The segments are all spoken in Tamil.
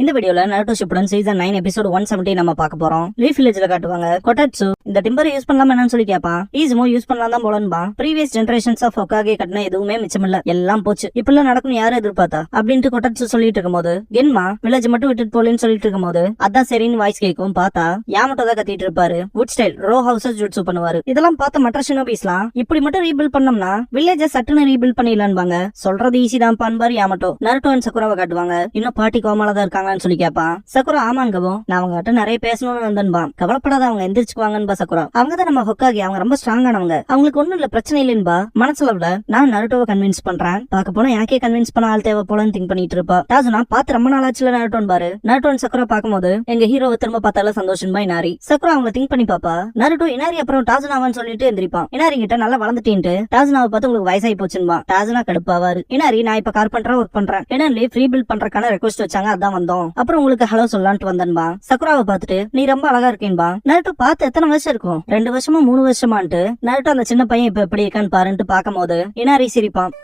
இந்த வீடியோல நருட்டோ ஷிப்புடன் சீசன் 9 எபிசோட் 170 நம்ம பார்க்க போறோம். லீஃப் வில்லேஜ்ல காட்டுவாங்க. கொட்டாட்சு இந்த டிம்பரை யூஸ் பண்ணலாமா என்னன்னு சொல்லி கேட்பான். ஈஸுமோ யூஸ் பண்ணலாம் தான் போலன்பா. ப்ரீவியஸ் ஜெனரேஷன்ஸ் ஆஃப் ஹொக்காகே கட்டின எதுவுமே மிச்சமில்ல, எல்லாம் போச்சு. இப்பெல்லாம் நடக்கும் யாரும் எதிர்பார்த்தா அப்படின்ட்டு கொட்டாட்சு சொல்லிட்டு இருக்கும்போது கென்மா வில்லேஜ் மட்டும் விட்டுட்டு போலன்னு சொல்லிட்டு இருக்கும்போது அதான் சரின்னு வாய்ஸ் கேட்கும். பார்த்தா யாமட்டோ தான் கத்திட்டு இருப்பாரு. வுட் ஸ்டைல் ரோ ஹவுசஸ் ஜுட்சு பண்ணுவாரு. இதெல்லாம் பார்த்த மற்ற ஷினோபிஸ்லாம் இப்படி மட்டும் ரீபில்ட் பண்ணோம்னா வில்லேஜ சட்டுன்னு ரீபில்ட் பண்ணிடலான்பாங்க. சொல்றது ஈஸி தான் பான்பார் யாமட்டோ. நருட்டோ அண்ட் சக்குராவை காட்டுவாங்க. இன்னும் பாட்டி கோமால தான் இருக்காங்கன்னு சொல்லி கேட்பான். சக்குரா ஆமான்கவும் நான் அவங்க கிட்ட நிறைய பேசணும்னு வந்தன்பா. கவலைப்படாத, அவங்க எந்திரிச்சுக்குவாங்கன்பா சக்குரா. அவங்க தான் நம்ம ஹொக்காகி, அவங்க ரொம்ப ஸ்ட்ராங்கானவங்க, அவங்களுக்கு ஒண்ணும் இல்ல, பிரச்சனை இல்லைன்பா. மனசுல நான் நருட்டோவை கன்வின்ஸ் பண்றேன். பார்க்க போனா எனக்கே கன்வின்ஸ் பண்ண ஆள் தேவை போலன்னு திங்க் பண்ணிட்டு இருப்பா. டாசுனா பார்த்து ரொம்ப நாள் ஆச்சுல நருட்டோன் பாரு. நருட்டோன் சக்குரா பார்க்கும்போது எங்க ஹீரோவை திரும்ப பார்த்தால சந்தோஷம் பாய் இனாரி. சக்குரா அவங்க திங்க் பண்ணி பாப்பா. நருட்டோ இனாரி அப்புறம் டாசுனாவான்னு சொல்லிட்டு எந்திரிப்பான். இனாரி கிட்ட நல்லா வளர்ந்துட்டேன்ட்டு டாசுனாவை பார்த்து உங்களுக்கு வயசாகி போச்சுன்பா. டாசுனா கடுப்பாவாரு. இனாரி நான் இப்ப கார்பெண்டரா ஒர்க் பண்றேன், ஏன்னா ரீபில்ட் பண்றதுக்கான ரெக்வஸ்ட் வச்சாங்க, அதான் வந்தோம். அப்புறம் உங்களுக்கு ஹலோ சொல்லலான்ட்டு வந்தன்பா. சக்குராவை பார்த்துட்டு நீ ரொம்ப அழகா இருக்கேன்பா. நருட்டோ பார்த்து எத்தனை வருஷம் இருக்கும், 2 வருஷமா 3 வருஷமான்ட்டு. நருட்டோ அந்த சின்ன பையன் இப்ப எப்படி இருக்கான்னு பாருன்ட்டு பார்க்கும் போது இனாரி சிரிப்பான்.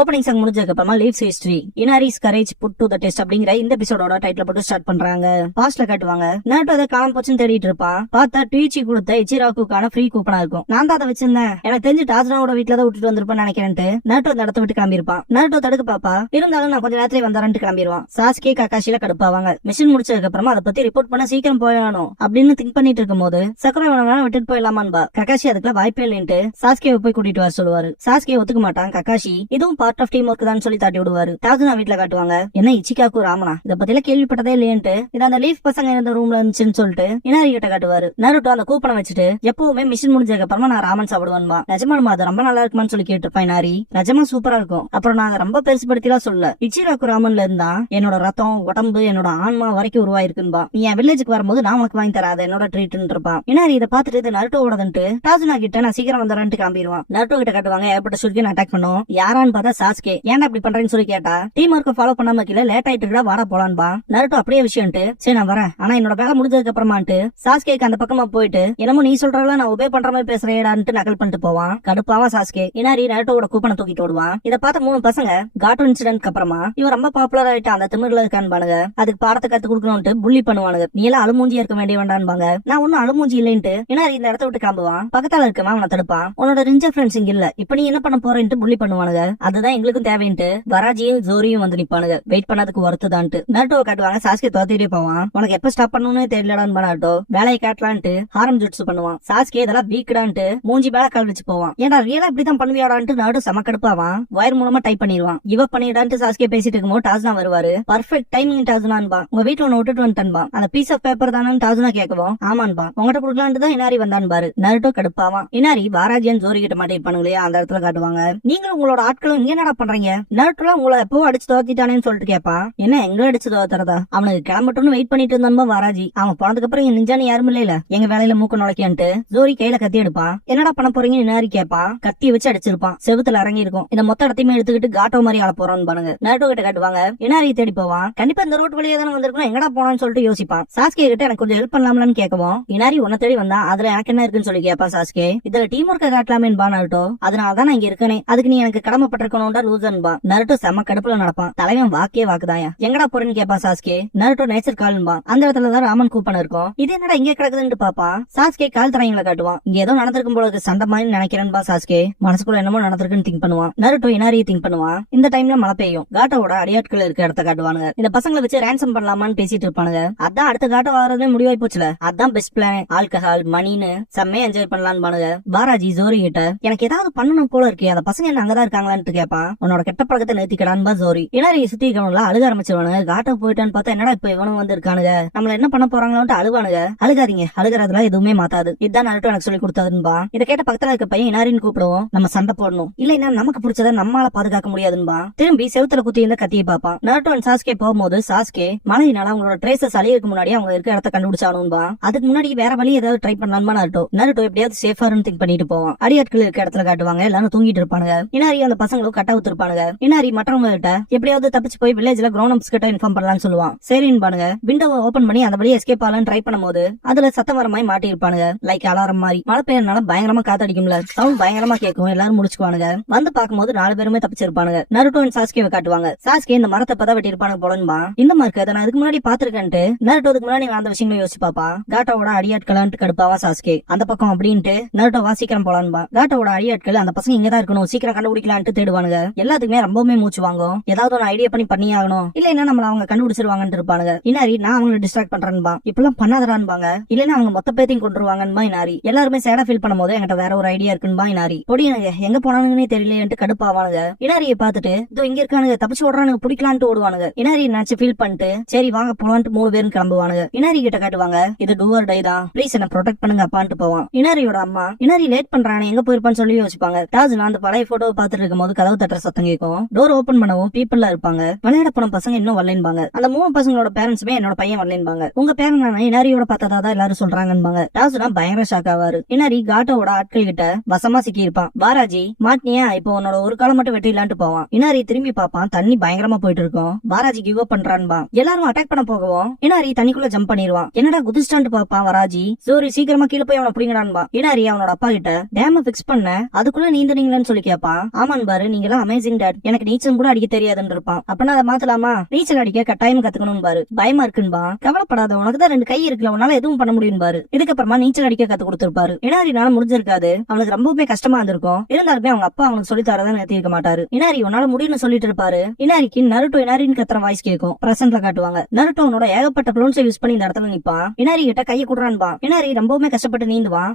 ஓப்பனிங் சாங் முடிஞ்சதுக்கு அப்புறமா leaves history Inari's courage put to the test அப்படிங்கிற இந்த எபிசோடோட டைட்டில் போட்டு ஸ்டார்ட் பண்றாங்க. பாஸ்ட்ல காட்டுவாங்க. நருட்டோ அதை காணாம போச்சுன்னு தேடிட்டு இருப்பான். பார்த்தா ட்வீச்சி கொடுத்த இச்சிராக்குக்கான ஃப்ரீ கூப்பனா இருக்கும். நான் தான் அதை வச்சிருந்தேன், எனக்கு தெரிஞ்சு டாசுனாவோட வீட்டுல தான் விட்டுட்டு வந்திருப்பேன்னு நினைக்கிறேன்ட்டு நருட்டோ அந்த இடத்த விட்டு கிளம்பிருப்பான். நருட்டோ தடுக்க பாப்பா. இருந்தாலும் நான் கொஞ்ச நேரத்துல வந்தாரன்ட்டு கிளம்பிடுவான். சாஸ்கே கக்காஷில கடுப்பாவாங்க. மிஷன் முடிச்சதுக்கு அப்புறமா அதை பத்தி ரிப்போர்ட் பண்ண சீக்கிரம் போயணும் அப்படின்னு திங்க் பண்ணிட்டு இருக்கும் போது சக்குரா விட்டுட்டு போயிடலாமான்பா. கக்காஷி அதுக்குள்ள வாய்ப்பே இல்லைன்ட்டு சாஸ்கே போய் கூட்டிட்டு வர சொல்லுவாரு. சாஸ்கே ஒத்துக்க மாட்டான். கக்காஷி இதுவும் பார்ட் ஆஃப் டீம் ஒர்க் தான் சொல்லி தாட்டி விடுவாரு. டாசுனா வீட்டுல காட்டுவாங்க. என்ன இச்சிகாக்கு ராமனா இத பத்தில கேள்விப்பட்டதே இல்லையன்ட்டு இது அந்த லீஃப் பசங்க இருந்த ரூம்ல இருந்துச்சுன்னு சொல்லிட்டு இனாரி கிட்ட காட்டுவாரு. நருட்டோ அந்த கூப்பனை வச்சுட்டு எப்பவுமே மிஷின் முடிஞ்சதுக்கு அப்புறமா நான் ராமன் சாப்பிடுவான்பா. நிஜமானுமா அது ரொம்ப நல்லா இருக்குமான்னு சொல்லி கேட்டிருப்பேன். இனாரி நிஜமா சூப்பரா இருக்கும். அப்புறம் நான் அதை ரொம்ப பெருசுபடுத்திலாம் சொல்ல, இச்சிராக்கு ராமன்ல இருந்தா என்னோட ரத்தம் உடம்பு என்னோட ஆன்மா வரைக்கும் உருவாயிருக்குன்பா. நீ என் வில்லேஜுக்கு வரும்போது நான் உனக்கு வாங்கி தராத என்னோட ட்ரீட்னு இருப்பான். இனாரி இதை பார்த்துட்டு இது நருட்டோடதுன்ட்டு டாசுனா கிட்ட நான் சீக்கிரம் வந்துடுறேன்ட்டு கிளம்பிடுவான். நருட்டோ கிட்ட காட்டுவாங்க. ஏற்பட்ட சுருக்கின்னு அட்டாக் பண்ணும். யாரான்னு பார்த்தா சாஸ்கே. ஏன்னா அப்படி பண்றேன்னு சொல்லி கேட்டா டீம் ஒர்க் ஃபாலோ பண்ணாம கீழே லேட் ஆயிட்டு இருக்கா, வாடா போலான்பா. நருட்டோ அப்படியே விஷயம்ட்டு சரி நான் வரேன், ஆனா என்னோட வேலை முடிஞ்சதுக்கு அப்புறமான்ட்டு சாஸ்கேக்கு அந்த பக்கமா போயிட்டு என்னமோ நீ சொல்றல நான் உபே பண்ற மாதிரி பேசுறேடான்ட்டு நகல் பண்ணிட்டு போவான். கடுப்பாவா சாஸ்கே. இனாரி நருட்டோட கூப்பனை தூக்கிட்டு ஓடுவான். இதை பார்த்த 3 பசங்க காட்டு இன்சிடென்ட்க்கு அப்புறமா இவன் ரொம்ப பாப்புலர் ஆயிட்டு அந்த திமிர்ல இருக்கான்னு பானுங்க. அதுக்கு பாடத்தை கத்து கொடுக்கணும்ட்டு புள்ளி பண்ணுவானுங்க. நீ எல்லாம் அழுமூஞ்சியா இருக்க வேண்டிய வேண்டான்பாங்க. நான் ஒன்னும் அழுமூஞ்சி இல்லைன்ட்டு இனாரி இந்த இடத்த விட்டு கிளம்புவான். பக்கத்தால இருக்கவன் அவனை தடுப்பான். உன்னோட ரிஞ்சர் ஃப்ரெண்ட்ஸ் இங்க இல்ல, இப்ப நீ என்ன பண்ண போறேன்ட்டு புள்ளி பண்ணுவானுங்க. அதுதான் எங்களுக்கும் தேவைன்ட்டு வராஜியும் ஜோரியும் வந்து நிப்பானுங்க. வெயிட் பண்ணதுக்கு ஒருத்துதான்ட்டு நருட்டோ காட்டுவாங்க. சாஸ்கே தோத்திட்டே போவான். உனக்கு எப்ப ஸ்டாப் பண்ணணும்னு தெரியலடான்னு நருட்டோ வேலையை காட்டலான்ட்டு ஹாரம் ஜுட்சு பண்ணுவான். சாஸ்கே இதெல்லாம் வீக்டான்ட்டு மூஞ்சி மேல கால் வச்சு போவான். ஏன்னா ரியலா இப்படிதான் பண்ணுவியாடான்ட்டு நருட்டோ செம கடுப்பாவான். வயர் மூலமா டைப் பண்ணிடுவான். இவ பண்ணிடான்ட்டு சாஸ்கே பேசிட்டு இருக்கும்போது டாசுனா வருவாரு. பர்ஃபெக்ட் டைமிங் டாசுனான்பா. உங்க வீட்டுல ஒன்னு விட்டுட்டு வந்துட்டான்பா. அந்த பீஸ் ஆஃப் பேப்பர் தானு டாசுனா கேட்கவும் ஆமான்பா உங்ககிட்ட கொடுக்கலான்ட்டு தான் இனாரி வந்தான் பாரு. நருட்டோ கடுப்பாவான். இனாரி வாராஜியன் ஜோரி கிட்ட மாட்டேப்பானுங்களே அந்த இடத்துல காட்டுவாங்க. நீங்களும் உங்களோட ஆட்களும் இங்க என்னடா பண்றீங்க? நருட்டோ உங்களை எப்போ அடிச்சு தோத்திட்டானேன்னு சொல்லிட்டு கேட்பான். என்ன எங்க அடிச்சு தோத்துறதா? அவனுக்கு கிளம்பட்டும்னு வெயிட் பண்ணிட்டு இருந்தான் வாராஜி. அவன் போனதுக்கு அப்புறம் எங்க நிஞ்சானு யாரும் இல்ல எங்க வேலையில மூக்க நுழைக்கான்ட்டு ஜோரி கையில கத்தி எடுப்பான். என்னடா பண்ண போறீங்கன்னு இனாரி கேட்பான். கத்திய வச்சு அடிச்சிருப்பான். செவுத்துல இறங்கி இருக்கும். இந்த மொத்த இடத்தையுமே எடுத்துக்கிட்டு காட்டோ மாதிரி ஆள போறோம்னு பாருங்க. நருட்டோ கிட்ட காட்டுவாங்க. இனாரி தேடி போவான். கண்டிப்பா இந்த ரோட் வழியா தானே வந்திருக்கணும், எங்கடா போனான்னு சொல்லிட்டு யோசிப்பான். சாஸ்கே கிட்ட எனக்கு கொஞ்சம் ஹெல்ப் பண்ணலாம்னு கேட்கவும் இனாரி உன்ன தேடி வந்தா அதுல எனக்கு என்ன இருக்குன்னு சொல்லி கேட்பான் சாஸ்கே. இதுல டீம் ஒர்க்க காட்டலாமேன்பா நருட்டோ. அதனாலதான் நான் இங்க இருக்கனே, அதுக்கு நீ எனக்கு கடமைப்பட்டிருக்கணும்டா லூசன்பா. நருட்டோ செம்ம கடுப்புல நடப்பான். தலைவன் வாக்கே வாக்குதாயா. எங்கடா போறேன்னு கேப்பா சாஸ்கே. Naruto nature Kalba. அந்த இடத்துலதான் ராமன் கூப்பன் இருக்கும். இது என்னடா இங்க கிடக்குதுன்னு பாப்பான். சாஸ்கே கால் தரையில காட்டுவான். இங்க ஏதோ நடந்திருக்கும் போல சண்டை மாதிரி நினைக்கிறேன்பா சாஸ்கே. மனசுக்குள்ள என்னமோ நடந்திருக்குன்னு திங்க் பண்ணுவான். நருட்டோ இனாரியை திங்க் பண்ணுவான். இந்த டைம்ல மழை பெய்யும். காட்டோட அடியாட்கள் இருக்க இடத்த காட்டுவானுங்க. இந்த பசங்களை வச்சு ரேன்சம் பண்ணலாமான்னு பேசிட்டு இருப்பானுங்க. அதான் அடுத்த காட்ட வாரதே முடிவாய் போச்சுல, அதான் பெஸ்ட் பிளான். ஆல்கஹால் மணின்னு செம்மையா என்ஜாய் பண்ணலான்னு பானுங்க. பாராஜி ஜோரி கிட்ட எனக்கு ஏதாவது பண்ணணும் போல இருக்கு, அந்த பசங்க என்ன அங்கதான் இருக்காங்களான்னு கேட்பான். கேட்பான். உன்னோட கெட்ட பழக்கத்தை நிறுத்திக்கடான்பா ஜோரி. இனாரி சுத்தி இருக்கவங்கள அழுக ஆரம்பிச்சிருவானுங்க. காட்டா போயிட்டான்னு பார்த்தா என்னடா இப்ப இவனும் வந்து இருக்கானுங்க, நம்மள என்ன பண்ண போறாங்களோன்ட்டு அழுவானுங்க. அழுகாதீங்க, அழுகிறதுல எதுவுமே மாத்தாது, இதுதான் நருட்டோ எனக்கு சொல்லி கொடுத்தாதுன்பா. இதை கேட்ட பக்கத்துல இருக்க பையன் இனாரின்னு கூப்பிடுவோம். நம்ம சண்டை போடணும், இல்லைன்னா நமக்கு பிடிச்சதை நம்மளால பாதுகாக்க முடியாதுன்பா. திரும்பி செவுத்துல குத்தி இருந்த கத்தியை பார்ப்பான். நருட்டோ அண்ட் சாஸ்கே போகும்போது சாஸ்கே மழையினால அவங்களோட ட்ரேசஸ் அழியறதுக்கு முன்னாடி அவங்க இருக்க இடத்த கண்டுபிடிச்சானும்பா. அதுக்கு முன்னாடி வேற வழி ஏதாவது ட்ரை பண்ணலாமா நருட்டோ எப்படியாவது சேஃபார்னு திங்க் பண்ணிட்டு போவான். அடியாட்கள் இருக்க இடத்துல காட்டுவாங்க. எல்லாரும் தூங்கிட்டு இருப்பானுங்க. இனாரி அந்த பசங்களும் கட்ட ஊத்திருப்பானுங்க. இனாரி மற்றவங்க கிட்ட எப்படியாவது தப்பிச்சு போய் வில்லேஜ்ல கிரௌண்ட் அப்ஸ் கிட்ட இன்ஃபார்ம் பண்ணலாம்னு சொல்லுவான். சரின்னு பானுங்க. விண்டோவை ஓபன் பண்ணி அந்த வழியை எஸ்கேப் ஆகலான்னு ட்ரை பண்ணும்போது அதுல சத்தம் வர மாதிரி மாட்டி இருப்பானுங்க. லைக் அலாரம் மாதிரி. மழை பெய்யறதுனால பயங்கரமா காத்தடிக்கும்ல, சவுண்ட் பயங்கரமா கேட்கும். எல்லாரும் முடிச்சுக்குவானுங்க. வந்து பாக்கும்போது 4 பேருமே தப்பிச்சிருப்பானுங்க. நருட்டோ அண்ட் சாஸ்கேவை காட்டுவாங்க. சாஸ்கே இந்த மரத்தை பதா வெட்டி இருப்பானுங்க போலன்பா. இந்த மார்க் அதை நான் இதுக்கு முன்னாடி பாத்துருக்கேன்ட்டு நருட்டோ அதுக்கு முன்னாடி அந்த விஷயங்களை யோசிச்சு பாப்பா. காட்டோட அடியாட்களான்ட்டு கடுப்பாவா சாஸ்கே. அந்த பக்கம் அப்படின்ட்டு நருட்டோ சீக்கிரம் போலான்பா. காட்டோட அடியாட்கள் அந்த பசங்க இங்கதான் இருக்கணும், சீக்கிரம் கண்டுபிடிக்கலான்ட்டு தேடுவானுங்க. எல்லாத்துக்குமே ரொம்பவுமே மூச்சு வாங்கும். ஏதாவது ஒரு ஐடியா பண்ணி ஆகணும், இல்லைன்னா நம்மள அவங்க கண்டுபிடிச்சிருவாங்கன்னு இருப்பானுங்க. இனாரி நான் அவங்களை டிஸ்ட்ராக்ட் பண்றேன்பா, இப்பெல்லாம் பண்ணாதரான்பாங்க. இல்லைன்னா அவங்க மொத்த பேத்தையும் கொண்டுருவாங்கன்பா இனாரி. எல்லாருமே சேடா ஃபீல் பண்ணும் போது என்கிட்ட வேற ஒரு ஐடியா இருக்குன்பா இனாரி. பொடியனுங்க எங்க போனானுங்கன்னே தெரியலையேன்ட்டு கடுப்பாவானுங்க. இனாரியை பார்த்துட்டு இதோ இங்க இருக்கானுங்க, தப்பிச்சு ஓடுறானுங்க, பிடிக்கலான்ட்டு ஓடுவானுங்க. இனாரி நினைச்சு ஃபீல் பண்ணிட்டு சரி வாங்க போலான்ட்டு 3 பேரும் கிளம்புவானுங்க. இனாரி கிட்ட காட்டுவாங்க, இது டூ ஆர் டை தான், ப்ளீஸ் என்ன ப்ரொடெக்ட் பண்ணுங்க அப்பான்ட்டு போவான். இனாரியோட அம்மா இனாரி லேட் பண்றானே எங்க போயிருப்பான்னு சொல்லி யோசிப்பாங்க. தாஜ்னா அந்த பழைய போட்டோ பாத்துட்டு இருக்கும் போது கதவு தட்டுற சத்தம் கேட்கும். டோர் ஓபன் பண்ணவும் பீப்பிள்ல இருப்பாங்க. விளையாட போன பசங்க இன்னும் வரலன்பாங்க. அந்த 3 பசங்களோட பேரண்ட்ஸுமே என்னோட பையன் வரலன்பாங்க. உங்க பேரன் நான் இனாரியோட பார்த்ததா எல்லாரும் சொல்றாங்கன்பாங்க. தாஜ்னா பயங்கர ஷாக் ஆவாரு. இனாரி காட்டோட ஆட்கள் கிட்ட வசமா சிக்கி இருப்பான். பாராஜி மாட்டினியா, இப்போ உன்னோட ஒரு காலம் மட்டும் வெட்டிடலான்ட்டு போவான். இனாரி திரும்பி பாப்பான், தண்ணி பயங்கரமா போயிட்டு இருக்கும். பாராஜி கிவ் அப் பண்றான்பா. எல்லாரும் அட்டாக் பண்ண போகவும் இனாரி தண்ணிக்குள்ள ஜம்ப் பண்ணிடுவான். என்னடா குதிஸ்டான்ட்டு பாப்பான் வராஜி. சோரி சீக்கிரமா கீழே போய் அவனை பிடிங்கடான்பா. இனாரி அவனோட அப்பா கிட்ட டேம பிக்ஸ் பண்ண அதுக்குள்ள நீந்தனீங்களான்னு சொல்லி கேட்பான். ஆமான் பாரு, நீங்க எல்லாம் அமேசிங் டாட், எனக்கு நீச்சல் கூட அடிக்க தெரியாதுன்னு இருப்பான். அப்பனா அதை மாத்தலாமா, நீச்சல் அடிக்க கட்டாயம் கத்துக்கணும் பாரு. பயமா இருக்குன்பா. கவலைப்படாத, உனக்கு தான் 2 கை இருக்குல்ல, உன்னால எதுவும் பண்ண முடியும் பாரு. இதுக்கப்புறமா நீச்சல் அடிக்க கத்து கொடுத்திருப்பாரு. இனாரினால முடிஞ்சிருக்காது, அவனுக்கு ரொம்பவுமே கஷ்டமா இருந்திருக்கும். இருந்தாலுமே அவங்க அப்பா அவனுக்கு சொல்லி தரதான் நிறுத்தி இருக்க மாட்டாரு. இனாரி உன்னால முடியும்னு சொல்லிட்டு இருப்பாரு. இனாரிக்கு நருட்டோ இனாரின்னு கத்துற வாய்ஸ் கேட்கும். பிரசன்ட்ல காட்டுவாங்க. நருட்டோ உன்னோட ஏகப்பட்ட க்ளோன்ஸை யூஸ் பண்ணி இந்த இடத்துல நிப்பான். இனாரி கிட்ட கையை குடுறான்பா. இனாரி ரொம்பவுமே கஷ்டப்பட்டு நீந்துவான்.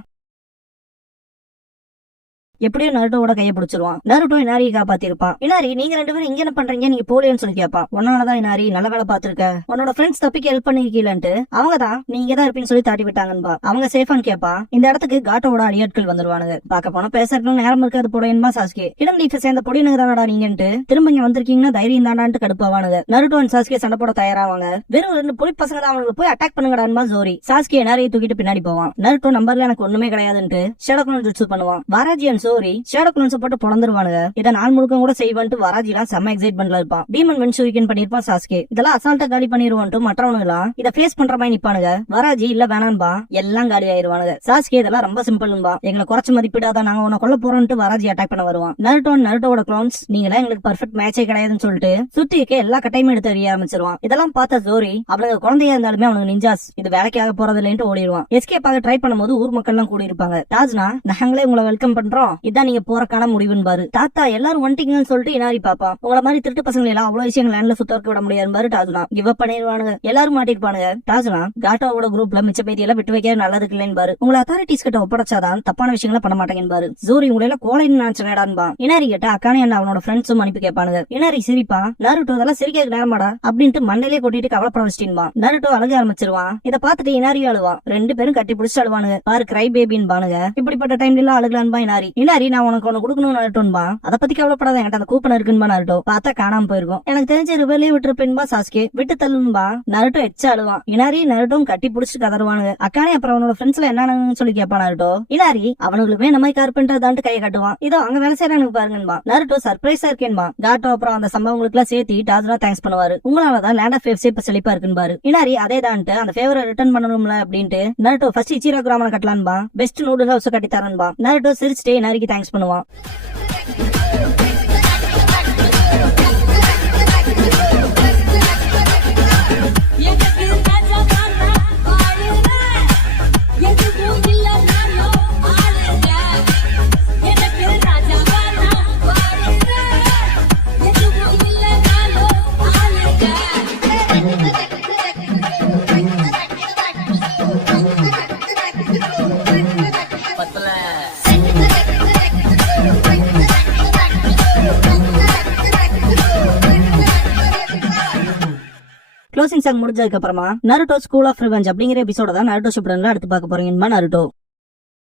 எப்படியும் நருட்டோட கையை பிடிச்சிருவான். நருட்டோ இனாரியை காப்பாத்திருப்பான். இனாரி நீங்க 2 பேரும் இங்க என்ன பண்றீங்க, நீங்க போலியன்னு சொல்லி கேட்பான். உன்னாலதான் இனாரி நல்ல வேலை பாத்துருக்க, உன்னோட ஃப்ரெண்ட்ஸ் தப்பிக்க ஹெல்ப் பண்ணிருக்கீங்கன்ட்டு அவங்கதான் நீங்க தான் இருப்பீன்னு சொல்லி தாட்டி விட்டாங்கன்பா. அவங்க சேஃபான்னு கேட்பா. இந்த இடத்துக்கு காட்டோட அடியாட்கள் வந்துருவானுங்க. பாக்க போனா பேசறதுக்கு நேரம் இருக்காது போடையன்பா சாஸ்கே. இடம் லீஃப் சேர்ந்த பொடியனுக்கு தானடா நீங்கன்ட்டு திரும்ப இங்க வந்திருக்கீங்கன்னா தைரியம் தாண்டான்ட்டு கடுப்பாவானுங்க. நருட்டோ அண்ட் சாஸ்கே சண்டை போட தயாராவாங்க. வெறும் 2 பொடி பசங்க தான் அவங்களுக்கு போய் அட்டாக் பண்ணுங்கடான்பா ஜோரி. சாஸ்கே இனாரியை தூக்கிட்டு பின்னாடி போவான். நருட்டோ நம்பர்ல எனக்கு ஒண்ணுமே கிடையாதுன்ட்டு ஷேடோக்ளோன் ஜுட்சு பண்ணுவான். வாராஜி அண்ட் சோரி ஷேடோக்ளோன்ஸ் போட்டு பொழந்துருவானுங்க. இதை நாள் முழுக்க கூட செய்வான்ட்டு வராஜிலாம் செம்ம எக்ஸைட்மெண்ட்ல இருப்பான். டீமன் வென்சூரிக்கன் பண்ணிருப்பான் சாஸ்கே. இதெல்லாம் அசால்ட்டா காலி பண்ணிடுவான்ட்டு மற்றவனுங்களாம் இதை ஃபேஸ் பண்ற மாதிரி நிப்பானுங்க. வராஜி இல்ல வேணான்பா, எல்லாம் காலி ஆயிருவானுங்க. சாஸ்கே இதெல்லாம் ரொம்ப சிம்பிள்பா, எங்களை குறைச்சு மதிப்பிடாத, நாங்க உன்னை கொல்ல போறோம்ட்டு வராஜி அட்டாக் பண்ண வருவான். நருட்டோட க்ளோன்ஸ் நீங்களா எங்களுக்கு பர்ஃபெக்ட் மேட்சே கிடையாதுன்னு சொல்லிட்டு சுத்தி இருக்க எல்லா கட்டையுமே எடுத்து எறிய ஆரம்பிச்சிருவான். இதெல்லாம் பார்த்த ஜோரி அவனுக்கு குழந்தையா இருந்தாலுமே அவனுக்கு நிஞ்சாஸ், இது வேலைக்காக போறது இல்லைன்ட்டு ஓடிடுவான். எஸ்கேப் ஆக ட்ரை பண்ணும்போது ஊர் மக்கள் எல்லாம் கூடி இருப்பாங்க. தாஜ்னா நாங்களே உங்களை வெல்கம் பண்றோம், இதான் நீங்க போறக்கான முடிவுன்னு. தாத்தா எல்லாரும் வந்துட்டீங்கன்னு சொல்லிட்டு இனாரி பாப்பா. உங்கள மாதிரி திருட்டு பசங்களை எல்லாம் அவ்வளவு விஷயம் லேண்ட்ல சுத்தர்க்க விட முடியாது. டாஜ்னா கிவ் அப் பண்ணிடுவானுங்க. எல்லாரும் மாட்டிருப்பானுங்க. டாஜ்னா காட்டாவோட குரூப்ல மிச்ச பேத்தி எல்லாம் விட்டு வைக்க நல்லதுக்கு இல்லைன்னு பாரு. உங்களை அத்தாரிட்டிஸ் கிட்ட ஒப்படைச்சாதான் தப்பான விஷயங்களை பண்ண மாட்டேங்கன்னு பாரு. ஜோரி உங்களை கோலைன்னு நினைச்சேடான்பா. இனாரி கிட்ட அக்கானே அவனோட ஃப்ரெண்ட்ஸும் அனுப்பி கேட்பானுங்க. இனாரி சிரிப்பா. நருட்டோ அதெல்லாம் சிரிக்க நேரமாடா அப்படின்ட்டு மண்டையிலே கொட்டிட்டு கவலைப்பட வச்சிட்டீன்பா. நருட்டோ அழுக ஆரம்பிச்சிருவான். இதை பார்த்துட்டு இனாரி அழுவான். 2 பேரும் கட்டி பிடிச்சு அழுவானுங்க. பாரு கிரை பேபின்னு பானுங்க. இப்படிப்பட்ட டைம்ல எல்லாம் அழுகலான்பா இனாரி. இனாரி நான் உனக்கு ஒண்ணு கொடுக்கணும்னு நருட்டோன்பா. அதை பத்தி கவலைப்படாத, என்கிட்ட அந்த கூப்பன் இருக்குன்பா. நருட்டோ பார்த்தா காணாம போயிருக்கும். எனக்கு தெரிஞ்ச ரிவர்லயே விட்டுருப்பேன்பா சாஸ்கே. விட்டு தள்ளுன்பா. நருட்டோ எச்சா அழுவான். இனாரி நருட்டோம் கட்டி பிடிச்சு கதறுவானுங்க. அக்கானே அப்புறம் அவனோட ஃப்ரெண்ட்ஸ்ல என்னன்னு சொல்லி கேட்பான் நருட்டோ. இனாரி அவனுங்களுமே நம்ம கார்பெண்டர் தான் கையை காட்டுவான். இதோ அங்க வேலை செய்யறானுங்க பாருங்கன்பா. நருட்டோ சர்ப்ரைஸா இருக்கேன்பா. காட்டோ அப்புறம் அந்த சம்பவங்களுக்கு எல்லாம் சேர்த்து டாஜ்னா தேங்க்ஸ் பண்ணுவாரு. உங்களாலதான் லேண்ட் ஆஃப் ஃபேவ்ஸே இப்ப செழிப்பா இருக்குன்னு. இனாரி அதே தான்ட்டு அந்த ஃபேவரை ரிட்டர்ன் பண்ணணும்ல அப்படின்ட்டு நருட்டோ ஃபர்ஸ்ட் இச்சிரா கிராமம் கட்டலான்பா. பெஸ்ட் நூடுல் ஹவுஸ் கட்டி தரன்பா. நருட்டோ சிரிச்சுட்டே இனாரிக்கு தேங்க்ஸ் பண்ணுவான். க்ளோசிங் சாங் முடிஞ்சதுக்கு அப்புறமா நருட்டோ ஸ்கூல் ஆஃப் ரிவெஞ்ச் அப்படிங்கிற எபிசோட தான் நருட்டோ ஷிப்புடன்ல அடுத்து பார்க்க போறீங்க நருட்டோ.